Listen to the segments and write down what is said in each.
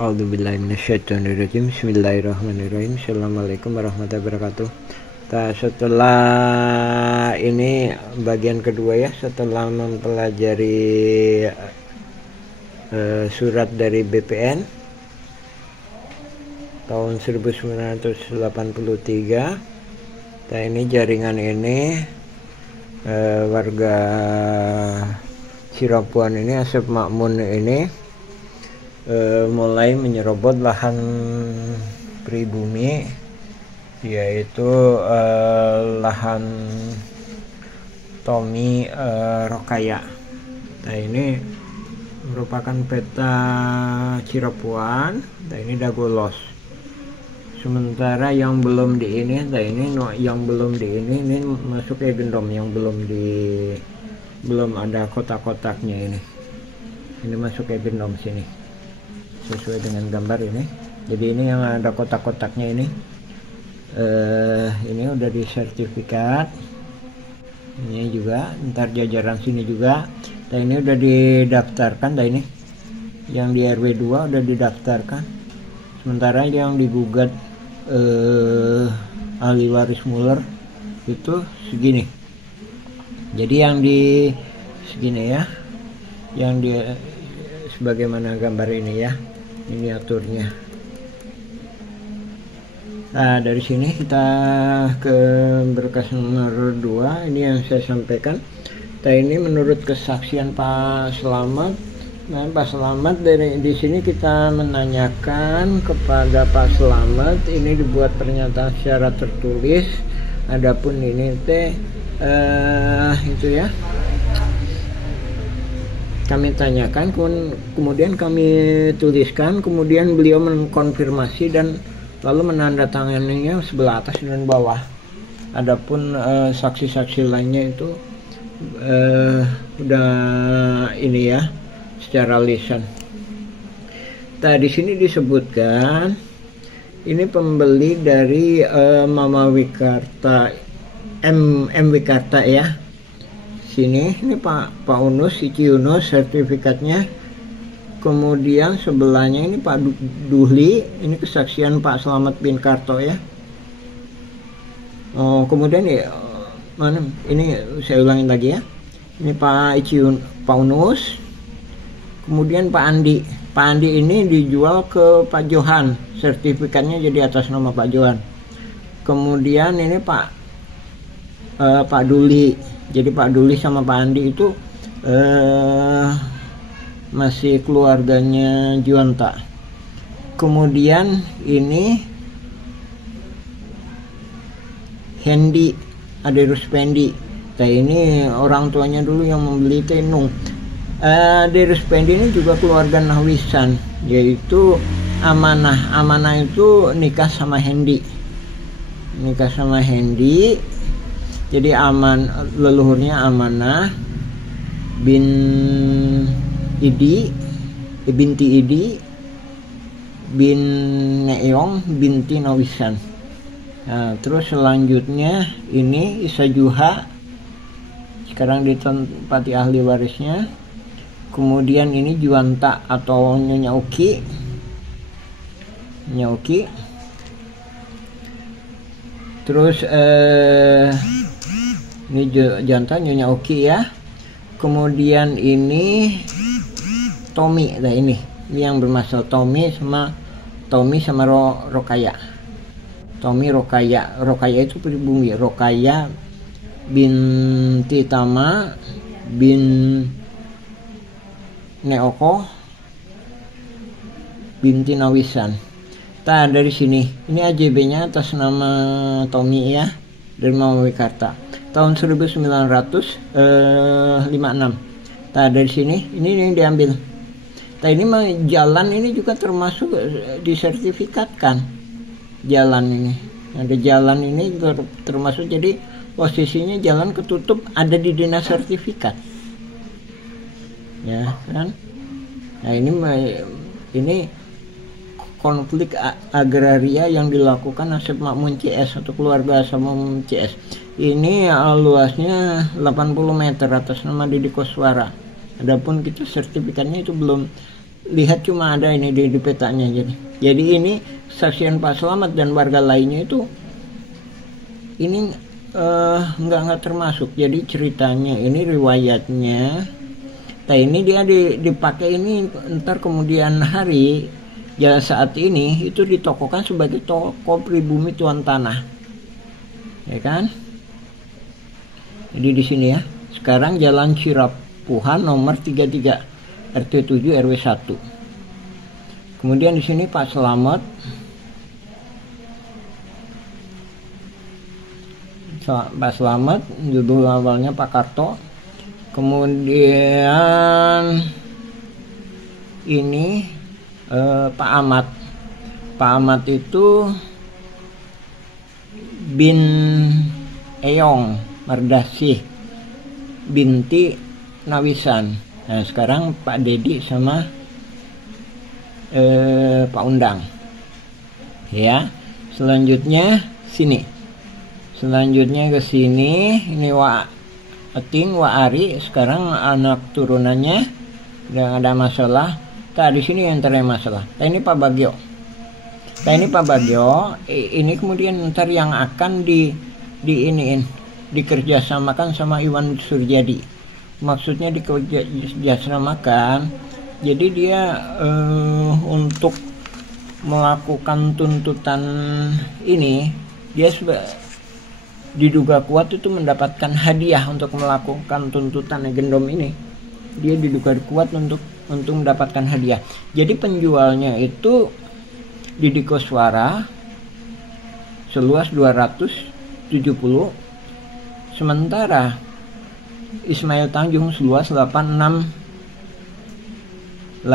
A'udzubillahiminasyaitonirrajim. Bismillahirrahmanirrahim. Assalamualaikum warahmatullahi wabarakatuh. Nah, setelah ini bagian kedua ya, setelah mempelajari surat dari BPN tahun 1983. Nah, ini jaringan ini warga Cirebon ini, Asep Makmun ini mulai menyerobot lahan pribumi, yaitu lahan Tommy Rokaya. Nah, ini merupakan peta Cirebon. Nah, ini Dagolos. Sementara yang belum di ini, nah ini yang belum di ini masuk ke gendom, yang belum ada kotak-kotaknya ini. Ini masuk ke gendom sini, sesuai dengan gambar ini. Jadi ini yang ada kotak-kotaknya ini udah disertifikat. Ini juga ntar jajaran sini juga. Nah, ini udah didaftarkan. Nah, ini yang di RW 2 udah didaftarkan. Sementara yang digugat ahli waris Muller itu segini. Jadi yang di segini ya, yang di sebagaimana gambar ini ya, miniaturnya. Nah, dari sini kita ke berkas nomor 2. Ini yang saya sampaikan. Nah, ini menurut kesaksian Pak Slamet. Nah, Pak Slamet, dari di sini kita menanyakan kepada Pak Slamet, ini dibuat pernyataan secara tertulis. Adapun ini itu ya, kami tanyakan, kemudian kami tuliskan, kemudian beliau mengkonfirmasi dan lalu menandatanganinya sebelah atas dan bawah. Adapun saksi-saksi lainnya itu udah ini ya, secara lisan. Nah, di sini disebutkan ini pembeli dari Mama Wikarta, M Wikarta ya. Sini ini Pak Unus, Ici Yunus sertifikatnya. Kemudian sebelahnya ini Pak Duhli, ini kesaksian Pak Slamet bin Karto ya. Oh, kemudian ya mana? Ini saya ulangin lagi ya. Ini Pak Unus. Kemudian Pak Andi. Pak Andi ini dijual ke Pak Johan, sertifikatnya jadi atas nama Pak Johan. Kemudian ini Pak Duli. Jadi Pak Duli sama Pak Andi itu masih keluarganya Juanta. Kemudian ini Hendi Aderus Pendi. Nah, ini orang tuanya dulu yang membeli Tenung. Aderus Pendi ini juga keluarga Nahwisan, yaitu Amanah. Amanah itu nikah sama Hendi. Jadi leluhurnya Amanah binti Idi bin Neong binti Nawisan. Nah, terus selanjutnya ini Isa Juha, sekarang ditempati ahli warisnya. Kemudian ini Juanta atau Nyonya Uki. Terus ini Juanta, Nyonya Uki ya. Kemudian ini Tommy. Nah, ini yang bermasalah Tommy sama Rokaya. Tommy Rokaya. Rokaya itu pribumi. Rokaya binti Tama bin Neoko binti Nawisan. Nah, dari sini ini AJB-nya atas nama Tommy ya, dari Mama Wikarta tahun 1956. Nah, dari sini ini yang diambil. Nah, ini jalan ini juga termasuk disertifikatkan. Jalan ini, ada jalan ini termasuk, jadi posisinya jalan ketutup ada di dinas sertifikat ya kan. Nah, ini konflik agraria yang dilakukan Asep Makmun CS atau keluarga Asep Makmun CS. Ini luasnya 80 meter atas nama Didi Koswara. Adapun kita sertifikatnya itu belum lihat cuma ada ini di petanya. Jadi ini saksian Pak Slamet dan warga lainnya itu ini nggak termasuk. Jadi ceritanya ini, riwayatnya, nah ini dia dipakai ini ntar kemudian hari, ya saat ini itu ditokokan sebagai toko pribumi tuan tanah, ya kan? Jadi di sini ya. Sekarang Jalan Cirapuhan nomor 33 RT 7 RW 1. Kemudian di sini Pak Slamet. Pak Slamet, judul awalnya Pak Karto. Kemudian ini Pak Ahmad. Pak Ahmad itu bin Eyong Mardasih binti Nawisan. Nah sekarang Pak Dedi sama Pak Undang. Ya, selanjutnya sini. Selanjutnya ke sini, ini Wak Eting, Wak Ari. Sekarang anak turunannya udah ada masalah. Nah di sini yang terjadi masalah. Nah ini Pak Bagio. Nah ini Pak Bagio. Ini kemudian ntar yang akan dikerjasamakan sama Iwan Surjadi. Maksudnya dikerjasamakan, jadi dia untuk melakukan tuntutan ini, dia sudah diduga kuat itu mendapatkan hadiah untuk melakukan tuntutan gendom ini. Dia diduga kuat untuk mendapatkan hadiah. Jadi penjualnya itu Didi Koswara seluas 270, sementara Ismail Tanjung seluas 868.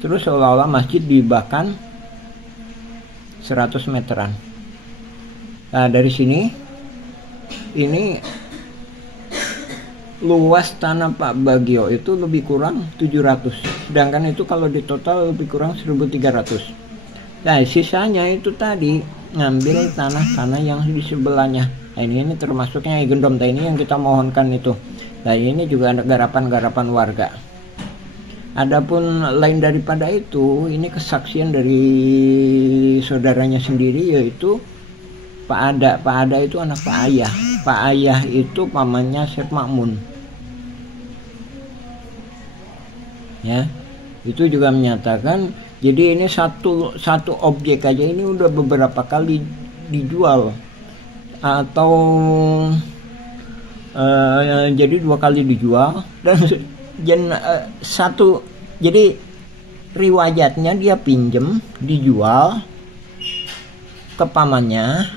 Terus seolah-olah masjid dibahkan 100 meteran. Nah dari sini ini luas tanah Pak Bagio itu lebih kurang 700, sedangkan itu kalau di total lebih kurang 1300. Nah sisanya itu tadi ngambil tanah-tanah yang di sebelahnya. Nah ini termasuknya gendom. Nah ini yang kita mohonkan itu. Nah ini juga ada garapan-garapan warga. Adapun lain daripada itu, ini kesaksian dari saudaranya sendiri, yaitu Pak Ada. Pak Ada itu anak Pak Ayah. Pak Ayah itu pamannya Syekh Makmun. Ya, itu juga menyatakan. Jadi ini satu objek aja ini udah beberapa kali dijual, atau jadi 2 kali dijual dan jadi riwayatnya dia pinjem, dijual ke pamannya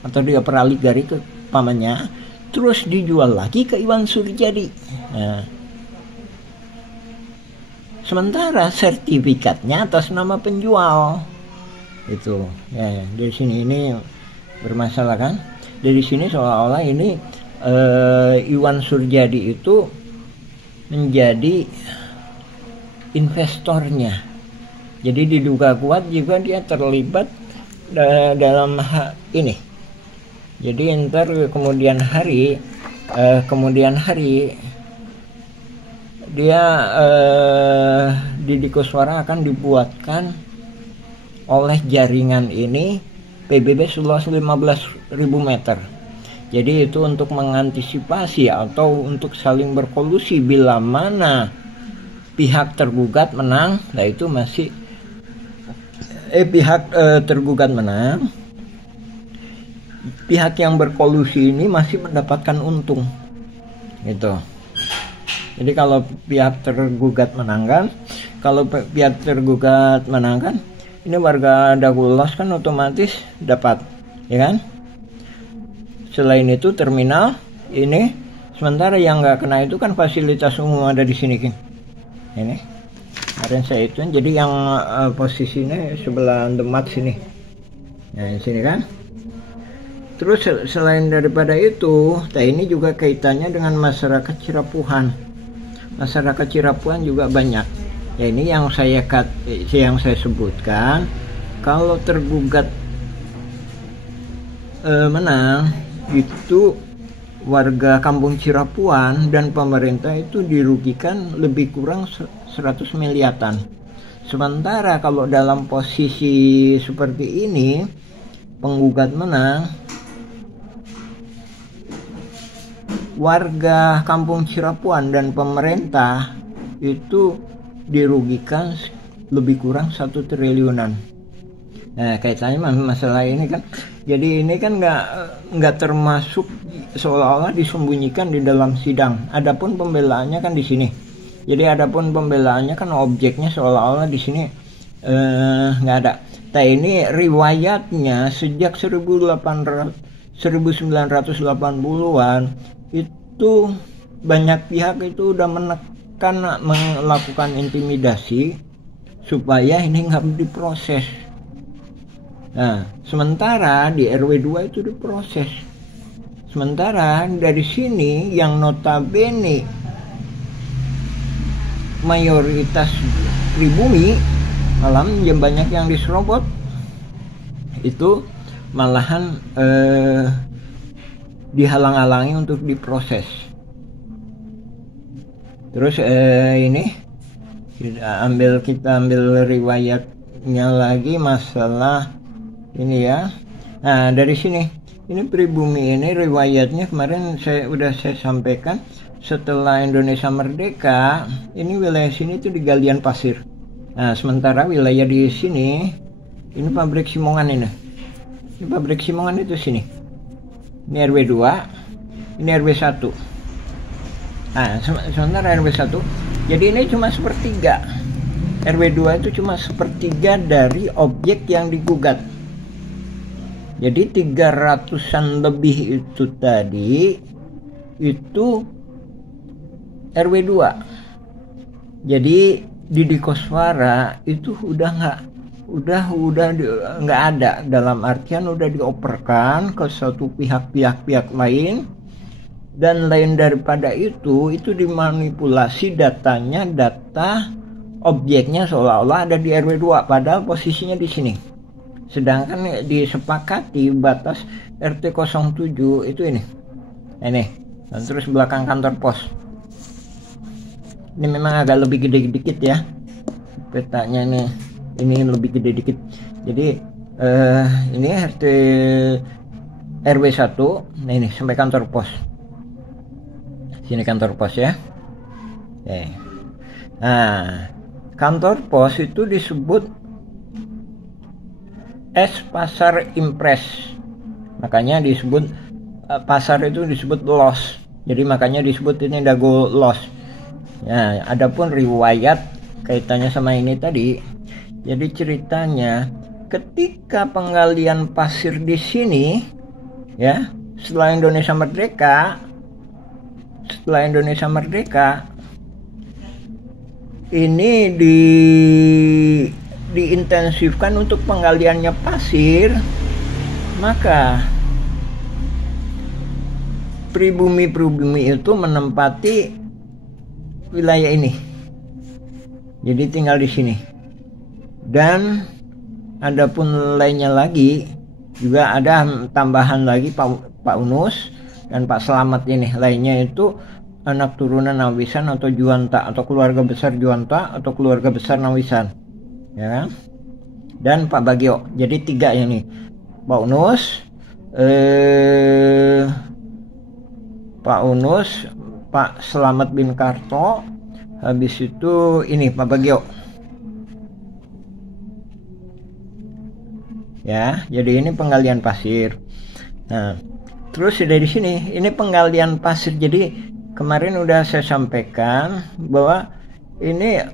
atau dia peraligari ke pamannya, terus dijual lagi ke Iwan Surjadi. Nah, sementara sertifikatnya atas nama penjual itu. Ya, dari sini ini bermasalah kan? Dari sini seolah-olah ini Iwan Surjadi itu menjadi investornya. Jadi diduga kuat juga dia terlibat dalam ini. Jadi ntar kemudian hari dia Didi Koswara akan dibuatkan oleh jaringan ini PBB seluas 15.000 meter. Jadi itu untuk mengantisipasi atau untuk saling berkolusi bila mana pihak tergugat menang. Nah itu masih pihak tergugat menang, pihak yang berkolusi ini masih mendapatkan untung gitu. Jadi kalau pihak tergugat menangkan, ini warga Dagulos kan otomatis dapat, ya kan? Selain itu terminal ini, sementara yang nggak kena itu kan fasilitas umum ada di sini kan. Ini kemarin saya itu, jadi yang posisinya sebelah Demat sini. Nah di sini kan. Terus selain daripada itu, nah ini juga kaitannya dengan masyarakat Cirapuhan. Masyarakat Cirapuhan juga banyak. Ya ini yang saya sebutkan. Kalau tergugat menang itu warga Kampung Cirapuan dan pemerintah itu dirugikan lebih kurang 100 miliaran. Sementara kalau dalam posisi seperti ini, penggugat menang, warga Kampung Cirapuan dan pemerintah itu dirugikan lebih kurang 1 triliunan. Nah, kaitannya masalah ini kan, jadi ini kan nggak termasuk, seolah-olah disembunyikan di dalam sidang. Adapun pembelaannya kan di sini. Jadi adapun pembelaannya kan objeknya seolah-olah di sini nggak ada. Nah, ini riwayatnya sejak 1980-an itu banyak pihak itu udah menekan melakukan intimidasi supaya ini nggak diproses. Nah, sementara di RW 2 itu diproses. Sementara dari sini yang notabene mayoritas pribumi, malam yang banyak yang diserobot, itu malahan dihalang-halangi untuk diproses. Terus ini kita ambil riwayatnya lagi masalah ini ya. Nah, dari sini ini pribumi ini riwayatnya kemarin saya sampaikan, setelah Indonesia merdeka ini wilayah sini itu di galian pasir. Nah, sementara wilayah di sini ini pabrik Simongan ini pabrik Simongan itu sini. Ini RW 2, ini RW 1. Nah, sementara RW 1, jadi ini cuma sepertiga. RW 2 itu cuma sepertiga dari objek yang digugat. Jadi 300-an lebih itu tadi itu RW 2. Jadi di Koswara itu udah nggak ada, dalam artian udah dioperkan ke suatu pihak lain, dan lain daripada itu dimanipulasi data objeknya seolah-olah ada di RW 2 padahal posisinya di sini. Sedangkan disepakati batas RT 07 itu ini. Dan terus belakang kantor pos. Ini memang agak lebih gede dikit ya. Petanya ini lebih gede dikit. Jadi ini RT RW 1. Nah, ini sampai kantor pos. Sini kantor pos ya. Nah, kantor pos itu disebut Pasar Impres. Makanya disebut pasar itu disebut los. Jadi makanya disebut ini Dago Los. Ya, adapun riwayat kaitannya sama ini tadi. Jadi ceritanya ketika penggalian pasir di sini ya, setelah Indonesia merdeka ini diintensifkan untuk penggaliannya pasir, maka pribumi itu menempati wilayah ini. Jadi tinggal di sini. Dan adapun lainnya lagi juga ada tambahan lagi Pak Unus dan Pak Slamet ini. Lainnya itu anak turunan Nawisan atau Juanta, atau keluarga besar Juanta atau keluarga besar Nawisan. Ya kan? Dan Pak Bagio. Jadi 3 yang nih. Pak Unus, Pak Slamet bin Karto, habis itu ini Pak Bagio. Ya, jadi ini penggalian pasir. Nah, terus dari sini ini penggalian pasir. Jadi kemarin udah saya sampaikan bahwa ini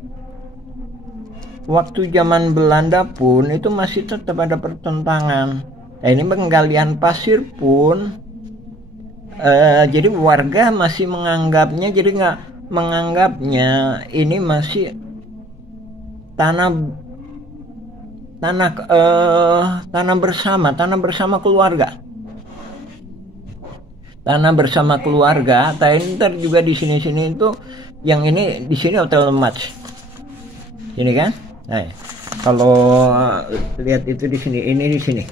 waktu zaman Belanda pun itu masih tetap ada pertentangan. Nah, ini penggalian pasir pun jadi warga masih menganggapnya, jadi nggak menganggapnya ini masih tanah bersama keluarga. Tanah bersama keluarga. Ntar juga di sini itu yang ini di sini Hotel Lemat. Ini kan? Nah, kalau lihat itu di sini, ini di sini.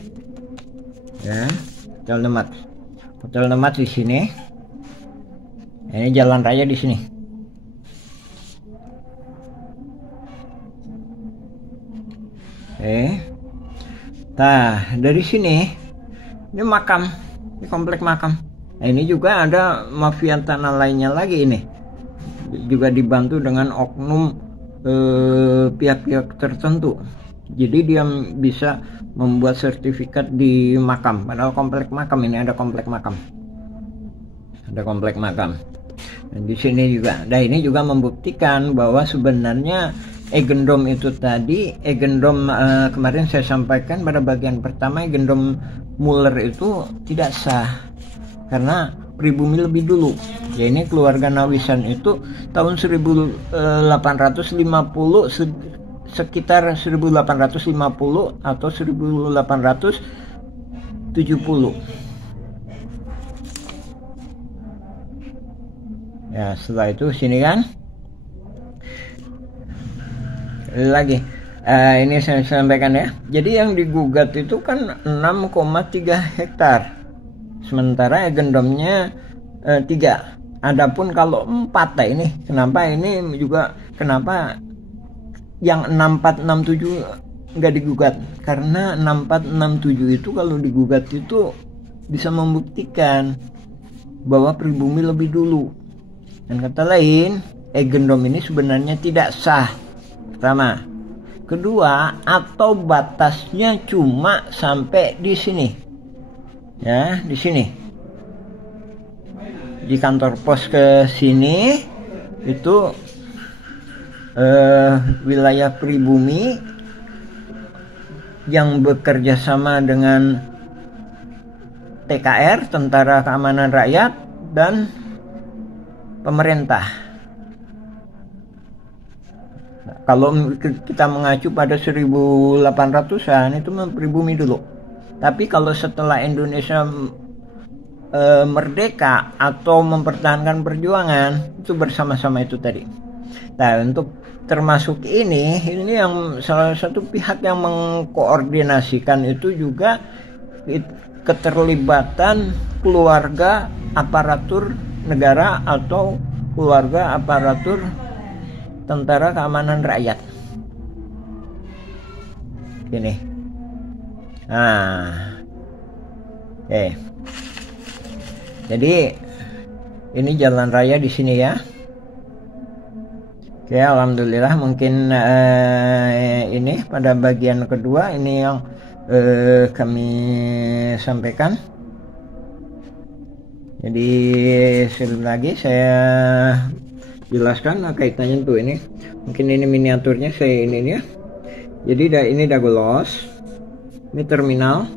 Ya, Hotel Lemat di sini. Ini jalan raya di sini. Nah, dari sini ini makam, ini komplek makam. Nah, ini juga ada mafia tanah lainnya lagi ini. Juga dibantu dengan oknum pihak-pihak tertentu. Jadi dia bisa membuat sertifikat di makam. Padahal komplek makam ini ada komplek makam. Ada komplek makam. Dan di sini juga. Nah, ini juga membuktikan bahwa sebenarnya Egendom itu tadi, Egendom kemarin saya sampaikan pada bagian pertama, Egendom Muller itu tidak sah karena pribumi lebih dulu. Ya, ini keluarga Nawisan itu tahun 1850, sekitar 1850 atau 1870. Ya, setelah itu sini kan lagi ini saya sampaikan ya. Jadi yang digugat itu kan 6,3 hektar, sementara Egendomnya 3. Adapun kalau 4, nah ini kenapa ini juga kenapa yang 6467 nggak digugat, karena 6467 itu kalau digugat itu bisa membuktikan bahwa pribumi lebih dulu. Dan kata lain, Egendom ini sebenarnya tidak sah. Pertama, kedua, atau batasnya cuma sampai di sini. Ya, di sini. Di kantor pos ke sini itu wilayah pribumi yang bekerja sama dengan TKR, Tentara Keamanan Rakyat, dan pemerintah. Kalau kita mengacu pada 1800-an itu pribumi dulu. Tapi kalau setelah Indonesia merdeka atau mempertahankan perjuangan, itu bersama-sama itu tadi. Nah, untuk termasuk ini yang salah satu pihak yang mengkoordinasikan itu juga keterlibatan keluarga aparatur negara atau keluarga aparatur Tentara Keamanan Rakyat. Ini. Nah. Jadi ini jalan raya di sini ya. Oke, alhamdulillah mungkin ini pada bagian kedua ini yang kami sampaikan. Jadi sebelum lagi saya jelaskan kaitannya tuh ini. Mungkin ini miniaturnya saya ini ya. Jadi ini Dagolos. Ini terminal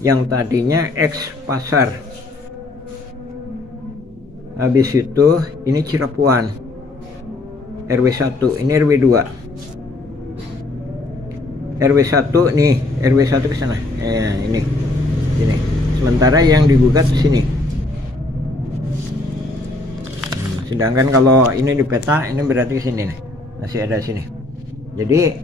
yang tadinya ex pasar. Habis itu ini Cirepuan. RW 1, ini RW 2. RW 1 nih, RW 1 ke sana. Ini. Sini. Sementara yang digugat di sini. Sedangkan kalau ini di peta, ini berarti ke sini nih. Masih ada sini. Jadi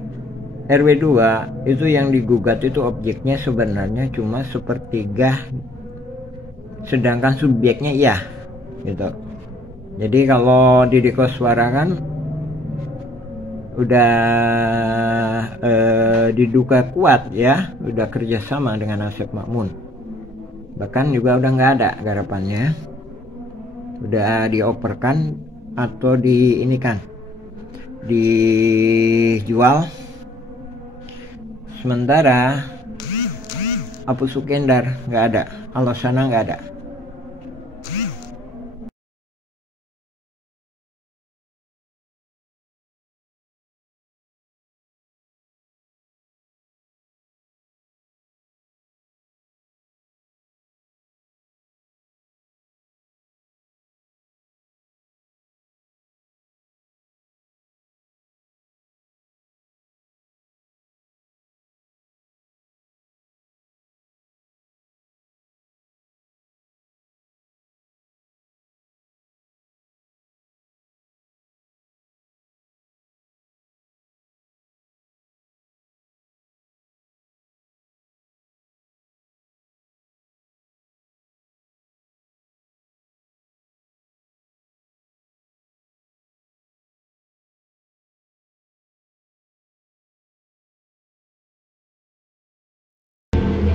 RW 2 itu yang digugat itu objeknya sebenarnya cuma sepertiga, sedangkan subjeknya iya gitu. Jadi kalau Deddy Koswara kan udah diduga kuat ya, udah kerjasama dengan Asep Makmun, bahkan juga udah nggak ada garapannya, udah dioperkan atau diinikan, dijual. Sementara Apu Sukendar nggak ada, Alosana nggak ada.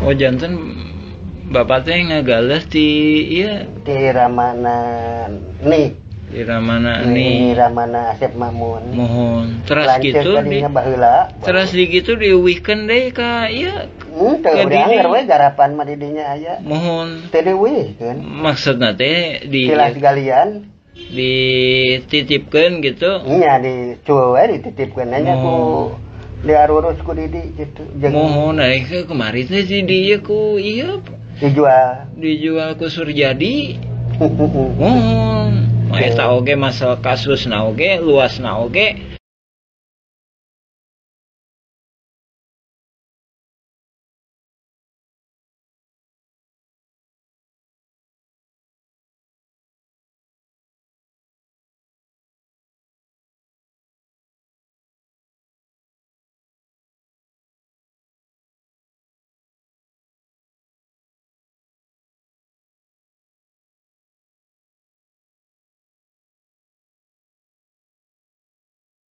Oh janten bapak teh ngagales di iya di Ramana nih di Ramana ini Ramana Asep Mamun mohon teras gitu di baheula teras di gitu diuwihkeun deui ka ieu teu dianger we garapan mah di dinya aya mohon teu diuwihkeun maksudna teh di tilas galian dititipkeun gitu nya di cueu we dititipkeun nya ku diarurus ku Didi gitu mohon kemarin teh di dieu ku ieu dijual ku Surjadi mohon eta oge masalah kasusna oge luasna oge